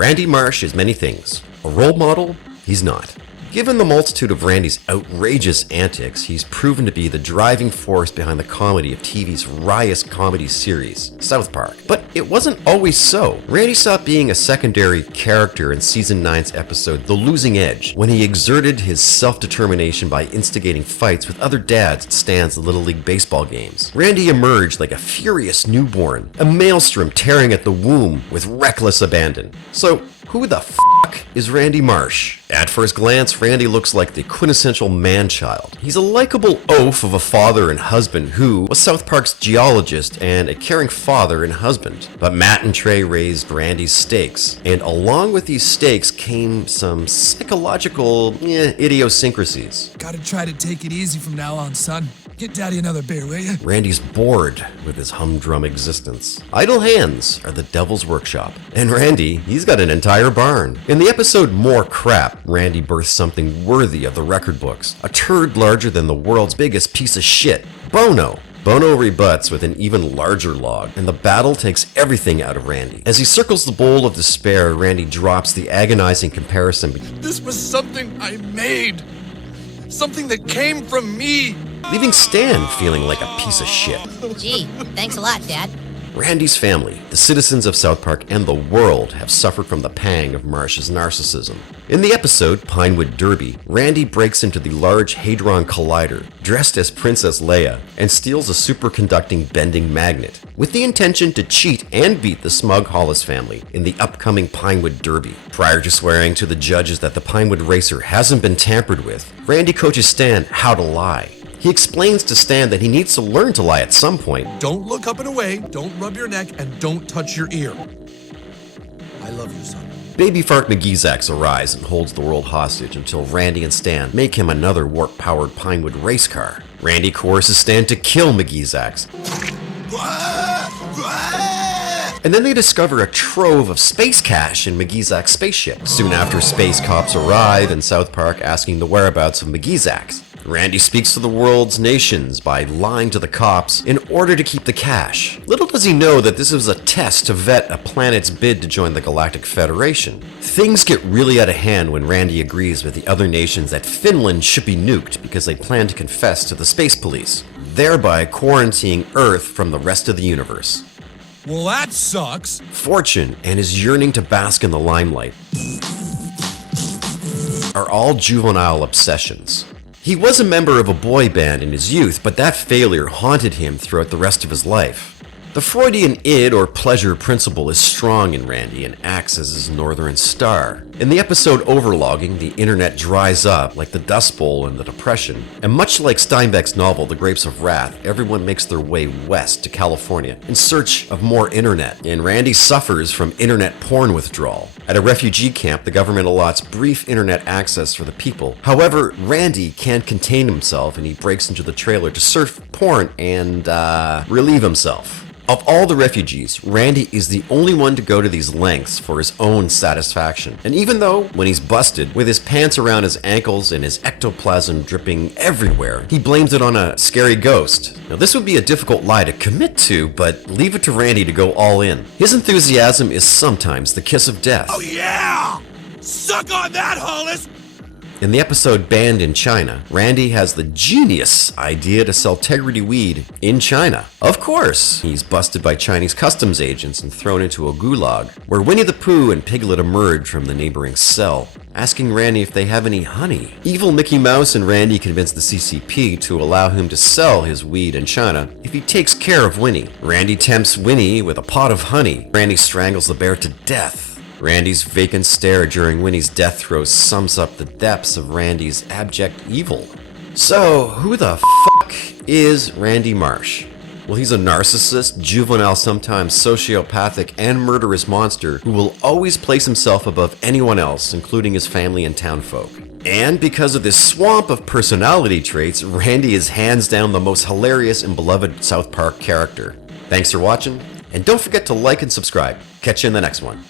Randy Marsh is many things. A role model? He's not. Given the multitude of Randy's outrageous antics, he's proven to be the driving force behind the comedy of TV's wryest comedy series, South Park. But it wasn't always so. Randy stopped being a secondary character in Season 9's episode The Losing Edge, when he exerted his self-determination by instigating fights with other dads at Stan's Little League baseball games. Randy emerged like a furious newborn, a maelstrom tearing at the womb with reckless abandon. So, who the fuck is Randy Marsh? At first glance, Randy looks like the quintessential man-child. He's a likable oaf of a father and husband who was South Park's geologist and a caring father and husband. But Matt and Trey raised Randy's stakes, and along with these stakes came some psychological idiosyncrasies. Gotta try to take it easy from now on, son. Get Daddy another beer, will you? Randy's bored with his humdrum existence. Idle hands are the devil's workshop. And Randy, he's got an entire barn. In the episode More Crap, Randy births something worthy of the record books. A turd larger than the world's biggest piece of shit, Bono. Bono rebuts with an even larger log, and the battle takes everything out of Randy. As he circles the bowl of despair, Randy drops the agonizing comparison. This was something I made. Something that came from me. Leaving Stan feeling like a piece of shit. Gee, thanks a lot, Dad. Randy's family, the citizens of South Park, and the world have suffered from the pang of Marsh's narcissism. In the episode Pinewood Derby, Randy breaks into the Large Hadron Collider, dressed as Princess Leia, and steals a superconducting bending magnet, with the intention to cheat and beat the smug Hollis family in the upcoming Pinewood Derby. Prior to swearing to the judges that the Pinewood racer hasn't been tampered with, Randy coaches Stan how to lie. He explains to Stan that he needs to learn to lie at some point. Don't look up and away, don't rub your neck, and don't touch your ear. I love you, son. Baby Fart McGeezax arrives and holds the world hostage until Randy and Stan make him another warp-powered Pinewood race car. Randy coerces Stan to kill McGeezax. And then they discover a trove of space cash in McGeezax's spaceship. Soon after, space cops arrive in South Park asking the whereabouts of McGeezax. Randy speaks to the world's nations by lying to the cops in order to keep the cash. Little does he know that this is a test to vet a planet's bid to join the Galactic Federation. Things get really out of hand when Randy agrees with the other nations that Finland should be nuked because they plan to confess to the space police, thereby quarantining Earth from the rest of the universe. Well, that sucks. Fortune and his yearning to bask in the limelight are all juvenile obsessions. He was a member of a boy band in his youth, but that failure haunted him throughout the rest of his life. The Freudian id or pleasure principle is strong in Randy and acts as his northern star. In the episode Overlogging, the internet dries up like the Dust Bowl in the Depression, and much like Steinbeck's novel The Grapes of Wrath, everyone makes their way west to California in search of more internet, and Randy suffers from internet porn withdrawal. At a refugee camp, the government allots brief internet access for the people. However, Randy can't contain himself and he breaks into the trailer to surf porn and relieve himself. Of all the refugees, Randy is the only one to go to these lengths for his own satisfaction. And even though, when he's busted, with his pants around his ankles and his ectoplasm dripping everywhere, he blames it on a scary ghost. Now this would be a difficult lie to commit to, but leave it to Randy to go all in. His enthusiasm is sometimes the kiss of death. Oh yeah! Suck on that, Hollis! In the episode Banned in China, Randy has the genius idea to sell Tegrity weed in China. Of course, he's busted by Chinese customs agents and thrown into a gulag, where Winnie the Pooh and Piglet emerge from the neighboring cell, asking Randy if they have any honey. Evil Mickey Mouse and Randy convince the CCP to allow him to sell his weed in China if he takes care of Winnie. Randy tempts Winnie with a pot of honey. Randy strangles the bear to death. Randy's vacant stare during Winnie's death throes sums up the depths of Randy's abject evil. So, who the fuck is Randy Marsh? Well, he's a narcissist, juvenile, sometimes sociopathic, and murderous monster who will always place himself above anyone else, including his family and townfolk. And because of this swamp of personality traits, Randy is hands down the most hilarious and beloved South Park character. Thanks for watching, and don't forget to like and subscribe. Catch you in the next one.